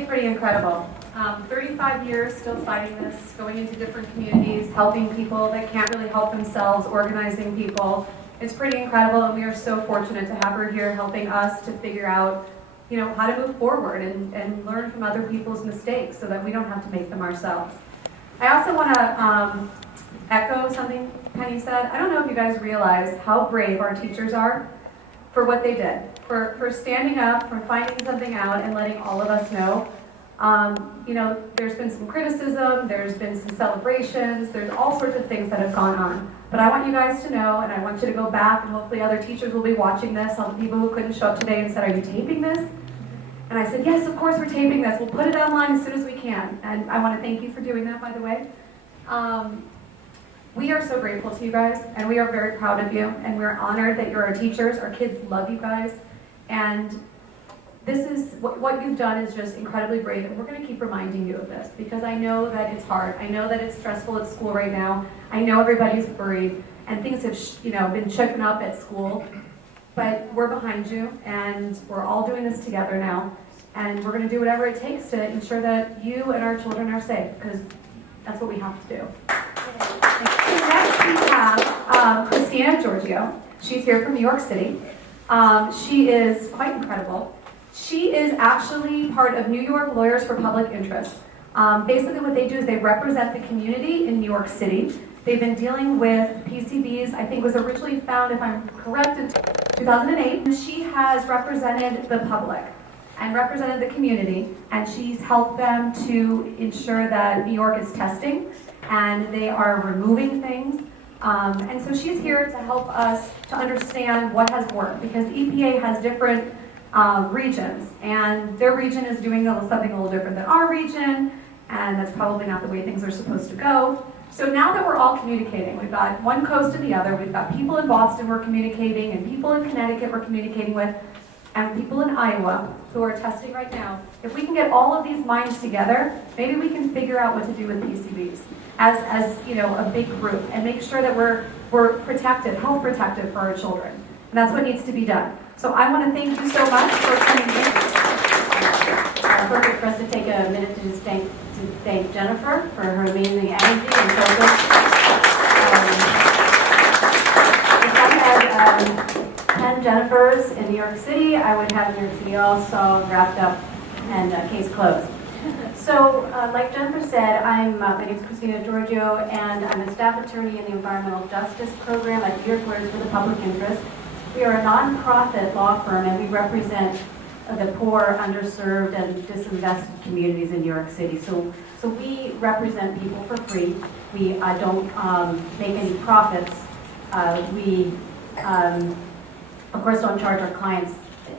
pretty incredible. 35 years still fighting this, going into different communities, helping people that can't really help themselves, organizing people. It's pretty incredible, and we are so fortunate to have her here helping us to figure out, how to move forward and learn from other people's mistakes so that we don't have to make them ourselves. I also want to echo something Penny said. I don't know if you guys realize how brave our teachers are for what they did, for standing up, for finding something out and letting all of us know. There's been some criticism, there's been some celebrations, there's all sorts of things that have gone on. But I want you guys to know, and I want you to go back, and hopefully other teachers will be watching this, all the people who couldn't show up today and said, "Are you taping this?" And I said, "Yes, of course we're taping this. We'll put it online as soon as we can." And I want to thank you for doing that, by the way. We are so grateful to you guys, and we are very proud of you, and we're honored that you're our teachers. Our kids love you guys, and this is what you've done is just incredibly brave, and we're going to keep reminding you of this because I know that it's hard. I know that it's stressful at school right now. I know everybody's worried, and things have been shaken up at school, but we're behind you, and we're all doing this together now, and we're going to do whatever it takes to ensure that you and our children are safe because that's what we have to do. Next we have Christina and Giorgio. She's here from New York City. She is quite incredible. She is actually part of New York Lawyers for Public Interest. Basically what they do is they represent the community in New York City. They've been dealing with PCBs, I think was originally found, if I'm correct, in 2008. She has represented the public and represented the community, and she's helped them to ensure that New York is testing and they are removing things. And so she's here to help us to understand what has worked because the EPA has different regions, and their region is doing something a little different than our region, and that's probably not the way things are supposed to go. So now that we're all communicating, we've got one coast and the other, we've got people in Boston we're communicating, and people in Connecticut we're communicating with, and people in Iowa who are testing right now. If we can get all of these minds together, maybe we can figure out what to do with PCBs as a big group and make sure that we're protected, health protective for our children. And that's what needs to be done. So I want to thank you so much for coming in. Perfect for us to take a minute to just thank Jennifer for her amazing energy and focus. If I had 10 Jennifers in New York City, I would have New York City all solved, wrapped up, and case closed. So, like Jennifer said, my name is Christina Giorgio, and I'm a staff attorney in the Environmental Justice Program at New York Lawyers for the Public Interest. We are a nonprofit law firm, and we represent the poor, underserved, and disinvested communities in New York City. So we represent people for free. We don't make any profits. We, of course, don't charge our clients,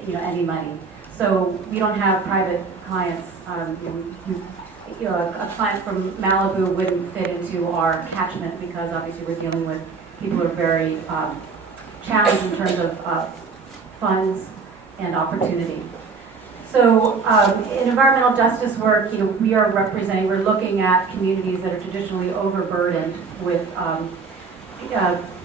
any money. So we don't have private clients. A client from Malibu wouldn't fit into our catchment because obviously we're dealing with people who are very challenged in terms of funds and opportunity. So in environmental justice work, we're looking at communities that are traditionally overburdened with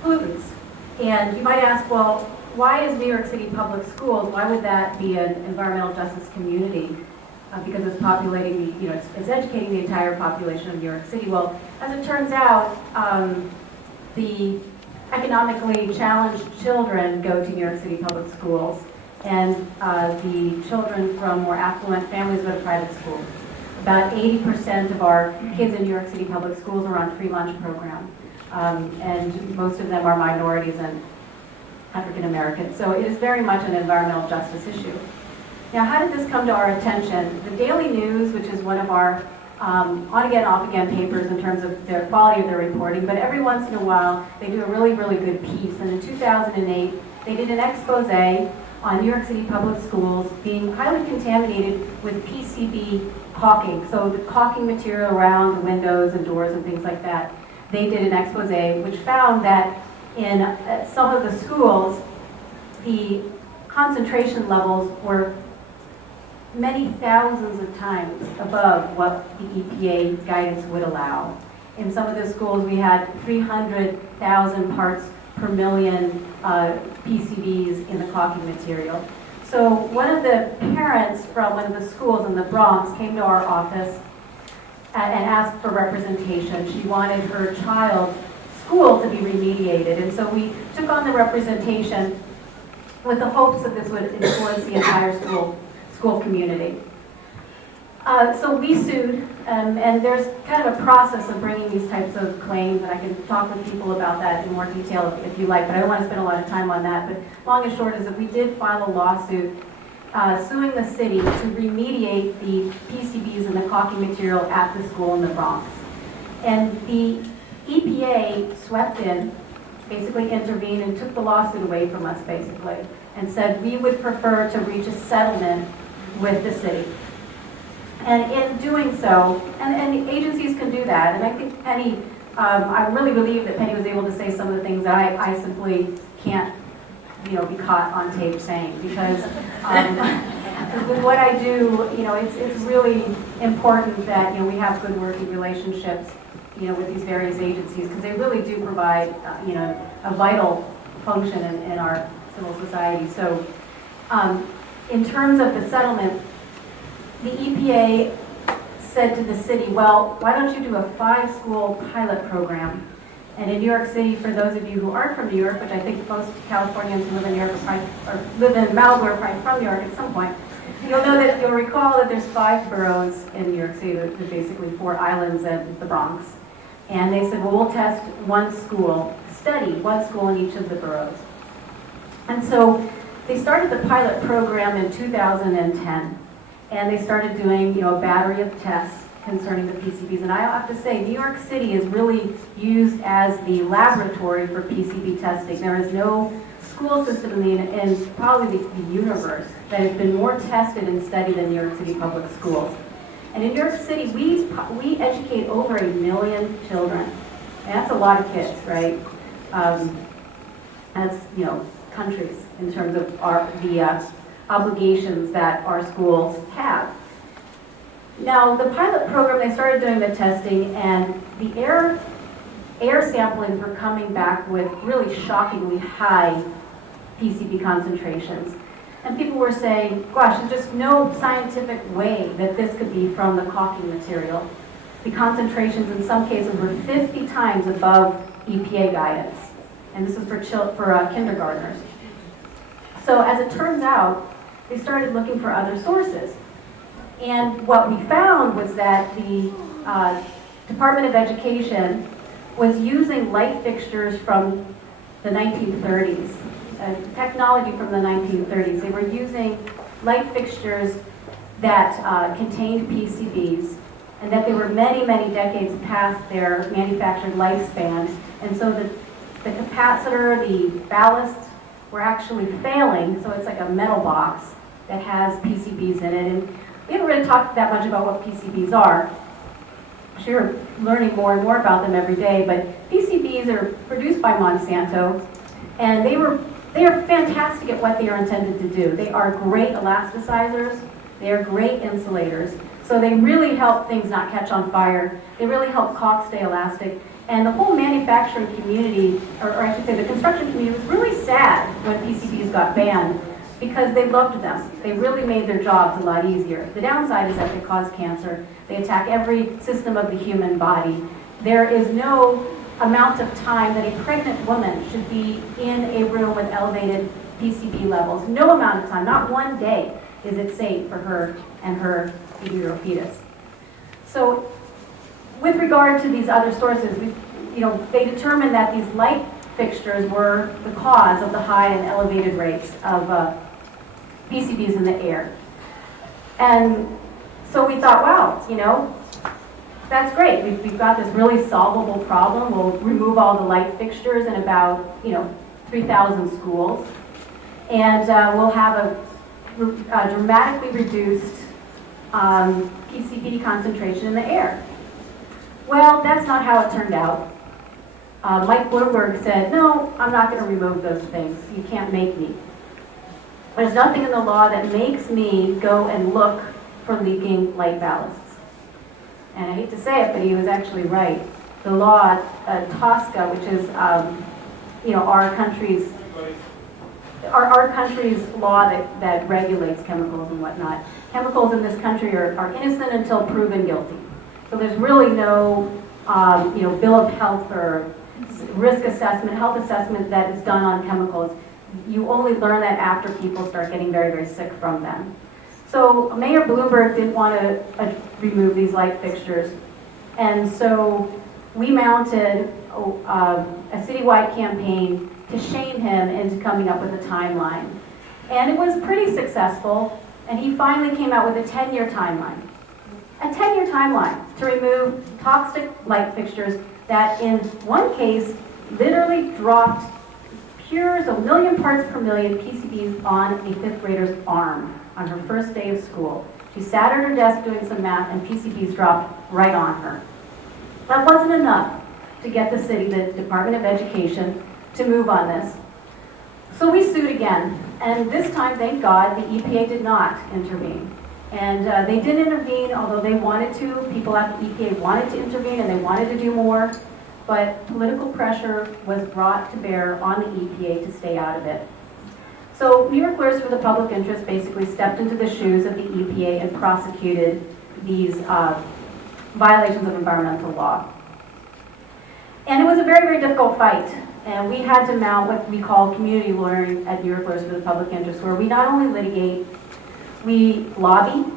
pollutants. And you might ask, well, why is New York City Public Schools, why would that be an environmental justice community? Because it's populating, it's educating the entire population of New York City. Well, as it turns out, the economically challenged children go to New York City Public Schools, and the children from more affluent families go to private schools. About 80% of our kids in New York City Public Schools are on free lunch program, and most of them are minorities and African Americans. So it is very much an environmental justice issue. Now, how did this come to our attention? The Daily News, which is one of our on-again, off-again papers in terms of their quality of their reporting, but every once in a while they do a really, really good piece. And in 2008, they did an expose on New York City public schools being highly contaminated with PCB caulking. So the caulking material around the windows and doors and things like that. They did an expose which found that in some of the schools, the concentration levels were many thousands of times above what the EPA guidance would allow. In some of the schools, we had 300,000 parts per million PCBs in the caulking material. So one of the parents from one of the schools in the Bronx came to our office and asked for representation. She wanted her child's school to be remediated, and so we took on the representation with the hopes that this would influence the entire school community. So we sued, and there's kind of a process of bringing these types of claims, and I can talk with people about that in more detail if you like, but I don't want to spend a lot of time on that. But long and short is that we did file a lawsuit suing the city to remediate the PCBs and the caulking material at the school in the Bronx. And the EPA swept in, basically intervened and took the lawsuit away from us, basically, and said we would prefer to reach a settlement with the city. And in doing so, and agencies can do that, and I think Penny, I really believe that Penny was able to say some of the things that I simply can't, be caught on tape saying, because with what I do, it's really important that, we have good working relationships, with these various agencies, because they really do provide, a vital function in our civil society. So, in terms of the settlement, the EPA said to the city, well, why don't you do a 5-school pilot program? And in New York City, for those of you who aren't from New York, which I think most Californians who live in New York or live in Malibu are probably from New York at some point, you'll recall that there's 5 boroughs in New York City. There's basically 4 islands and the Bronx. And they said, well, we'll test study one school in each of the boroughs. And so they started the pilot program in 2010. And they started doing, a battery of tests concerning the PCBs. And I have to say, New York City is really used as the laboratory for PCB testing. There is no school system in probably the universe that has been more tested and studied than New York City public schools. And in New York City, we educate over 1 million children. And that's a lot of kids, right? That's, countries in terms of the obligations that our schools have. Now, the pilot program, they started doing the testing, and the air samplings were coming back with really shockingly high PCB concentrations. And people were saying, gosh, there's just no scientific way that this could be from the caulking material. The concentrations in some cases were 50 times above EPA guidance. And this is for kindergartners. So as it turns out, they started looking for other sources. And what we found was that the Department of Education was using light fixtures from the 1930s, technology from the 1930s. They were using light fixtures that contained PCBs, and that they were many, many decades past their manufactured lifespan. And so the capacitor, the ballasts were actually failing, so it's like a metal box that has PCBs in it. And we haven't really talked that much about what PCBs are. I'm sure you're learning more and more about them every day, but PCBs are produced by Monsanto, and they are fantastic at what they are intended to do. They are great elasticizers, they are great insulators, so they really help things not catch on fire. They really help caulk stay elastic. And the whole manufacturing community, or I should say the construction community, was really sad when PCBs got banned, because they loved them. They really made their jobs a lot easier. The downside is that they cause cancer. They attack every system of the human body. There is no amount of time that a pregnant woman should be in a room with elevated PCB levels. No amount of time, not one day is it safe for her and her in-utero fetus. So with regard to these other sources, they determined that these light fixtures were the cause of the high and elevated rates of PCBs in the air. And so we thought, wow, that's great. We've got this really solvable problem. We'll remove all the light fixtures in about 3,000 schools, and we'll have a dramatically reduced PCB concentration in the air. Well, that's not how it turned out. Mike Bloomberg said, no, I'm not going to remove those things. You can't make me. There's nothing in the law that makes me go and look for leaking light ballasts. And I hate to say it, but he was actually right. The law, TSCA, which is, our country's our country's law that regulates chemicals and whatnot. Chemicals in this country are innocent until proven guilty. So there's really no, bill of health or risk assessment, health assessment that is done on chemicals. You only learn that after people start getting very, very sick from them. So Mayor Bloomberg didn't want to remove these light fixtures. And so we mounted a citywide campaign to shame him into coming up with a timeline. And it was pretty successful, and he finally came out with a 10-year timeline. A 10-year timeline to remove toxic light fixtures that in one case literally dropped pures, a million parts per million PCBs on a fifth grader's arm on her first day of school. She sat at her desk doing some math and PCBs dropped right on her. That wasn't enough to get the city, the Department of Education, to move on this. So we sued again, and this time, thank God, the EPA did not intervene. And they did intervene, although they wanted to. People at the EPA wanted to intervene, and they wanted to do more. But political pressure was brought to bear on the EPA to stay out of it. So New York Lawyers for the Public Interest basically stepped into the shoes of the EPA and prosecuted these violations of environmental law. And it was a very, very difficult fight. And we had to mount what we call community lawyering at New York Lawyers for the Public Interest, where we not only litigate, we lobby.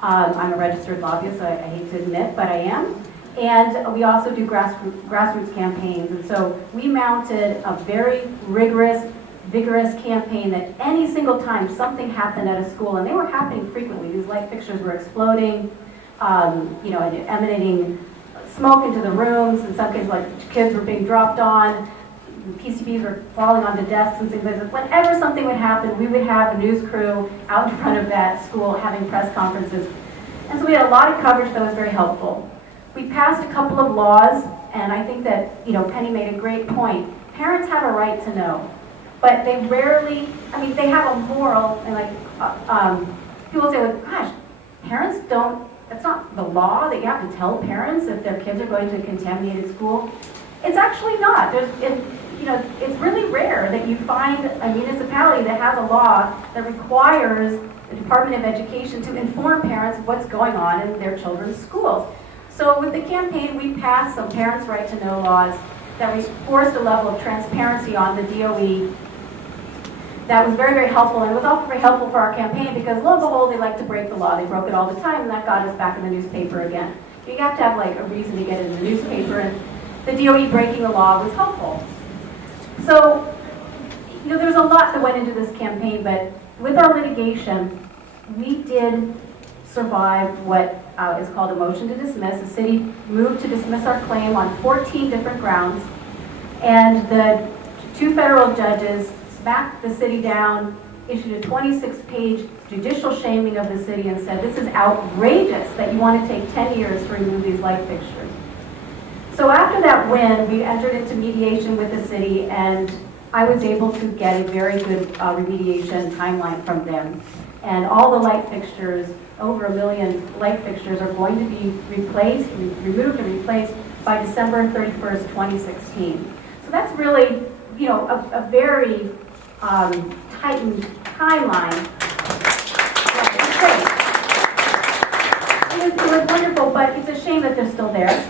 I'm a registered lobbyist, so I hate to admit, but I am. And we also do grassroots campaigns. And so we mounted a very rigorous, vigorous campaign that any single time something happened at a school, and they were happening frequently, these light fixtures were exploding, and emanating smoke into the rooms. In some cases, like kids were being dropped on, PCBs were falling onto desks and things like that. Whenever something would happen, we would have a news crew out in front of that school having press conferences. And so we had a lot of coverage that was very helpful. We passed a couple of laws, and I think that, Penny made a great point. Parents have a right to know, but they rarely, they have a moral, and people say, well, gosh, parents don't, that's not the law that you have to tell parents if their kids are going to a contaminated school. It's actually not. It's really rare that you find a municipality that has a law that requires the Department of Education to inform parents of what's going on in their children's schools. So with the campaign, we passed some parents' right to know laws that forced a level of transparency on the DOE that was very, very helpful. And it was also very helpful for our campaign because, lo and behold, they like to break the law. They broke it all the time, and that got us back in the newspaper again. You have to have a reason to get it in the newspaper, and the DOE breaking the law was helpful. So, there's a lot that went into this campaign, but with our litigation, we did survive what is called a motion to dismiss. The city moved to dismiss our claim on 14 different grounds, and the two federal judges smacked the city down, issued a 26-page judicial shaming of the city and said, this is outrageous that you want to take 10 years to remove these light fixtures. So after that win, we entered into mediation with the city, and I was able to get a very good remediation timeline from them. And all the light fixtures, over 1 million light fixtures, are going to be removed and replaced by December 31st, 2016. So that's really, a very tightened timeline. Yeah, it was wonderful, but it's a shame that they're still there.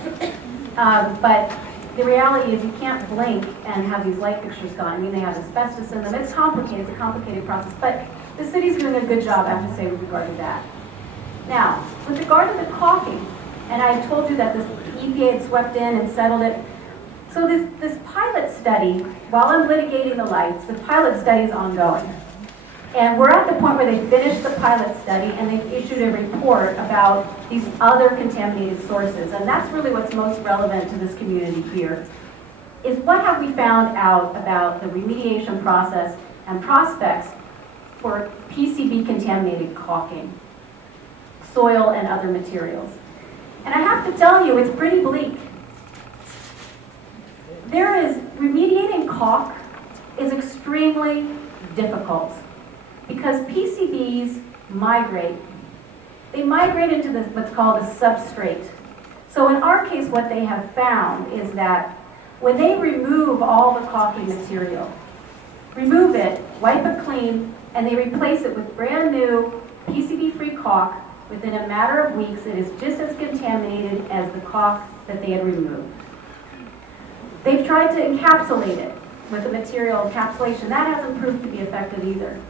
But the reality is you can't blink and have these light fixtures gone. They have asbestos in them. It's complicated. It's a complicated process. But the city's doing a good job, I have to say, with regard to that. Now, with regard to the caulking, and I told you that the EPA had swept in and settled it. So this pilot study, while I'm litigating the lights, the pilot study is ongoing. And we're at the point where they finished the pilot study and they've issued a report about these other contaminated sources. And that's really what's most relevant to this community here, is what have we found out about the remediation process and prospects for PCB contaminated caulking, soil and other materials. And I have to tell you, it's pretty bleak. Remediating caulk is extremely difficult because PCBs migrate. They migrate into what's called a substrate. So in our case, what they have found is that when they remove all the caulking material, remove it, wipe it clean, and they replace it with brand new PCB-free caulk. Within a matter of weeks, it is just as contaminated as the caulk that they had removed. They've tried to encapsulate it with a material encapsulation. That hasn't proved to be effective either.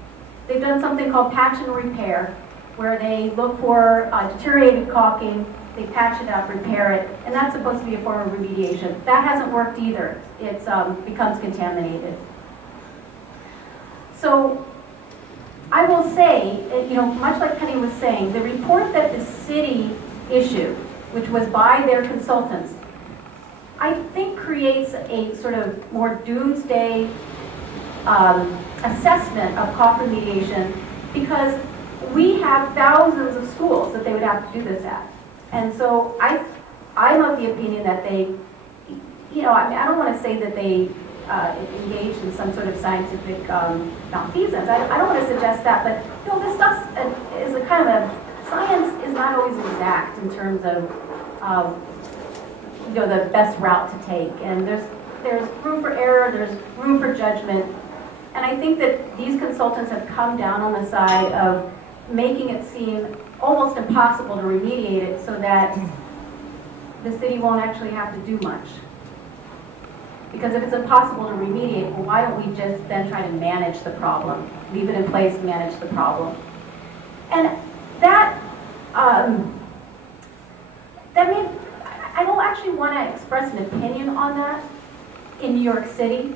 They've done something called patch and repair, where they look for deteriorated caulking, they patch it up, repair it, and that's supposed to be a form of remediation. That hasn't worked either. It becomes contaminated. So I will say, much like Penny was saying, the report that the city issued, which was by their consultants, I think creates a sort of more doomsday assessment of caulk remediation, because we have thousands of schools that they would have to do this at. And so I'm of the opinion that they, I don't want to say that they engaged in some sort of scientific malfeasance. I don't want to suggest that, but this stuff is a kind of science is not always exact in terms of the best route to take, and there's room for error, there's room for judgment, and I think that these consultants have come down on the side of making it seem almost impossible to remediate it so that the city won't actually have to do much. Because if it's impossible to remediate, well, why don't we just then try to manage the problem, leave it in place, manage the problem? And that made, I don't actually want to express an opinion on that in New York City,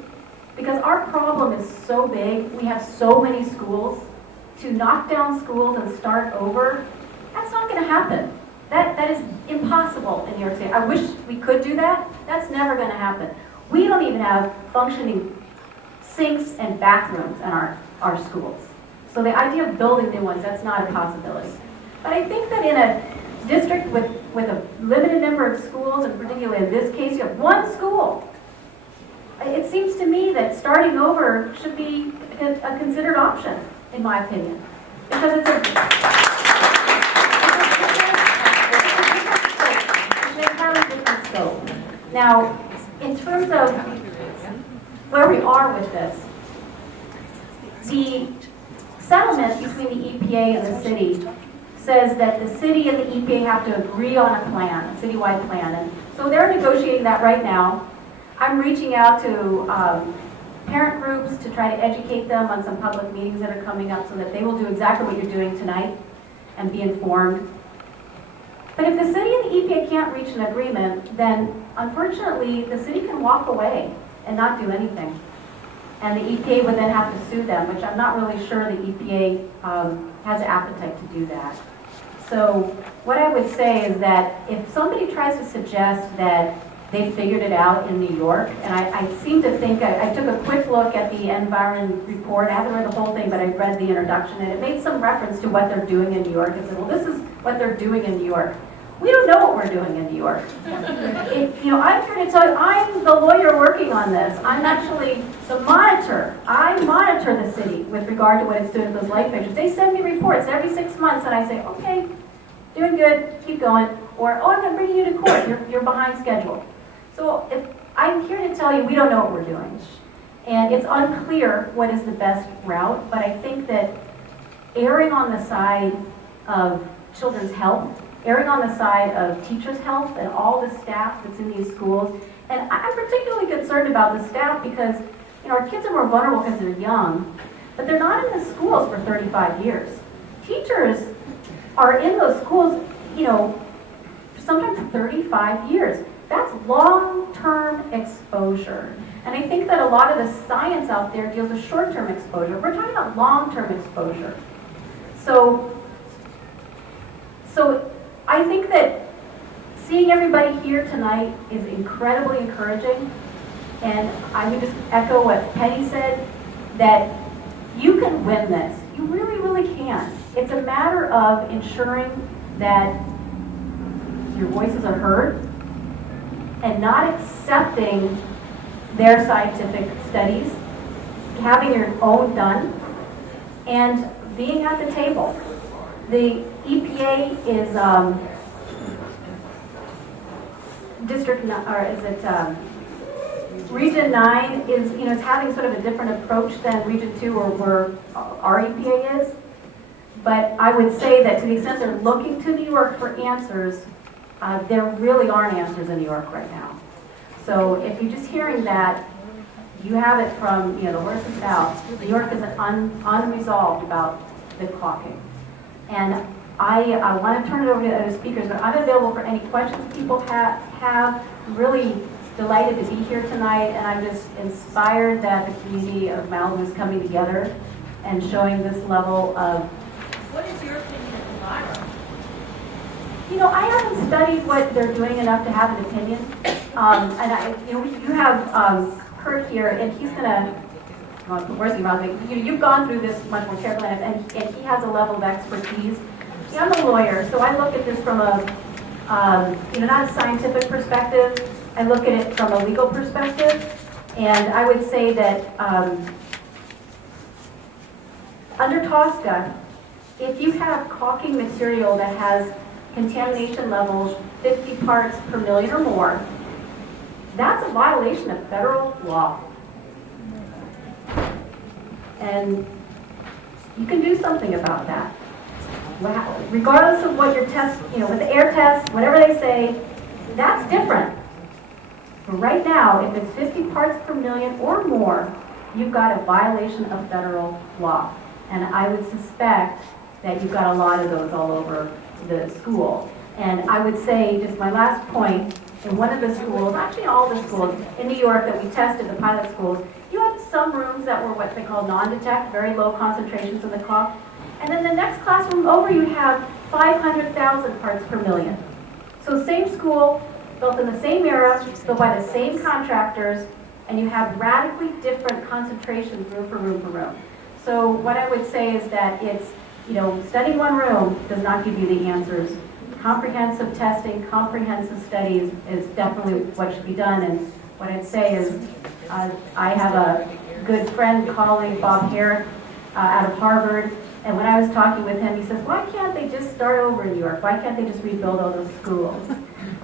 because our problem is so big, we have so many schools. To knock down schools and start over, that's not going to happen. That is impossible in New York City. I wish we could do that. That's never going to happen. We don't even have functioning sinks and bathrooms in our schools. So the idea of building new ones, that's not a possibility. But I think that in a district with a limited number of schools, and particularly in this case, you have one school. It seems to me that starting over should be a considered option, in my opinion. Because it's a different scope. Now, in terms of where we are with this, the settlement between the EPA and the city says that the city and the EPA have to agree on a plan, a citywide plan. And so they're negotiating that right now. I'm reaching out to parent groups to try to educate them on some public meetings that are coming up so that they will do exactly what you're doing tonight and be informed. But if the city and the EPA can't reach an agreement, then unfortunately the city can walk away and not do anything. And the EPA would then have to sue them, which I'm not really sure the EPA has an appetite to do that. So what I would say is that if somebody tries to suggest that they figured it out in New York, and I seem to think, I took a quick look at the Environ report. I haven't read the whole thing, but I read the introduction, and it made some reference to what they're doing in New York. I said, well, this is what they're doing in New York. We don't know what we're doing in New York. I'm trying to tell you, I'm the lawyer working on this. I'm actually the monitor. I monitor the city with regard to what it's doing with those light fixtures. They send me reports every 6 months, and I say, okay, doing good, keep going. Or, oh, I'm going to bring you to court. You're behind schedule. So if I'm here to tell you, we don't know what we're doing. And it's unclear what is the best route, but I think that erring on the side of children's health, erring on the side of teachers' health and all the staff that's in these schools, and I'm particularly concerned about the staff because our kids are more vulnerable because they're young, but they're not in the schools for 35 years. Teachers are in those schools, sometimes 35 years. That's long-term exposure. And I think that a lot of the science out there deals with short-term exposure. We're talking about long-term exposure. So I think that seeing everybody here tonight is incredibly encouraging. And I would just echo what Penny said, that you can win this. You really, really can. It's a matter of ensuring that your voices are heard, and not accepting their scientific studies, having your own done, and being at the table. The EPA is Region 9 is, is having sort of a different approach than Region 2 or where our EPA is. But I would say that to the extent they're looking to New York for answers, there really aren't answers in New York right now. So if you're just hearing that, you have it from, the horse's mouth. New York is unresolved about the caulking. And I want to turn it over to the other speakers, but I'm available for any questions people have. I'm really delighted to be here tonight, and I'm just inspired that the community of Malibu is coming together and showing this level of. What is your opinion of Myra? I haven't studied what they're doing enough to have an opinion. And you have Kurt here, and he's gonna. Put words in your mouth. You've gone through this much more carefully, and he has a level of expertise. I'm a lawyer, so I look at this from a, not a scientific perspective. I look at it from a legal perspective, and I would say that under TSCA, if you have caulking material that has contamination levels 50 parts per million or more, that's a violation of federal law. And you can do something about that. Regardless of what your test, with the air test, whatever they say, that's different. But right now, if it's 50 parts per million or more, you've got a violation of federal law. And I would suspect that you've got a lot of those all over the school. And I would say, just my last point, in one of the schools, actually all the schools in New York that we tested, the pilot schools, you had some rooms that were what they call non-detect, very low concentrations of the caulk. And then the next classroom over, you have 500,000 parts per million. So same school, built in the same era, built by the same contractors, and you have radically different concentrations room for room for room. So what I would say is that it's, studying one room does not give you the answers. Comprehensive testing, comprehensive studies is definitely what should be done. And what I'd say is, I have a good friend, colleague, Bob Herrick, out of Harvard. And when I was talking with him, he says, why can't they just start over in New York? Why can't they just rebuild all those schools?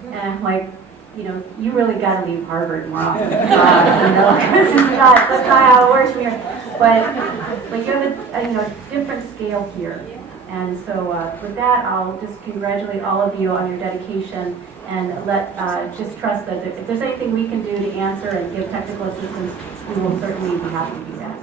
And I'm like, you really got to leave Harvard more often. That's not how it works here. But you have a different scale here. And so with that, I'll just congratulate all of you on your dedication and just trust that if there's anything we can do to answer and give technical assistance, we will certainly be happy to do that.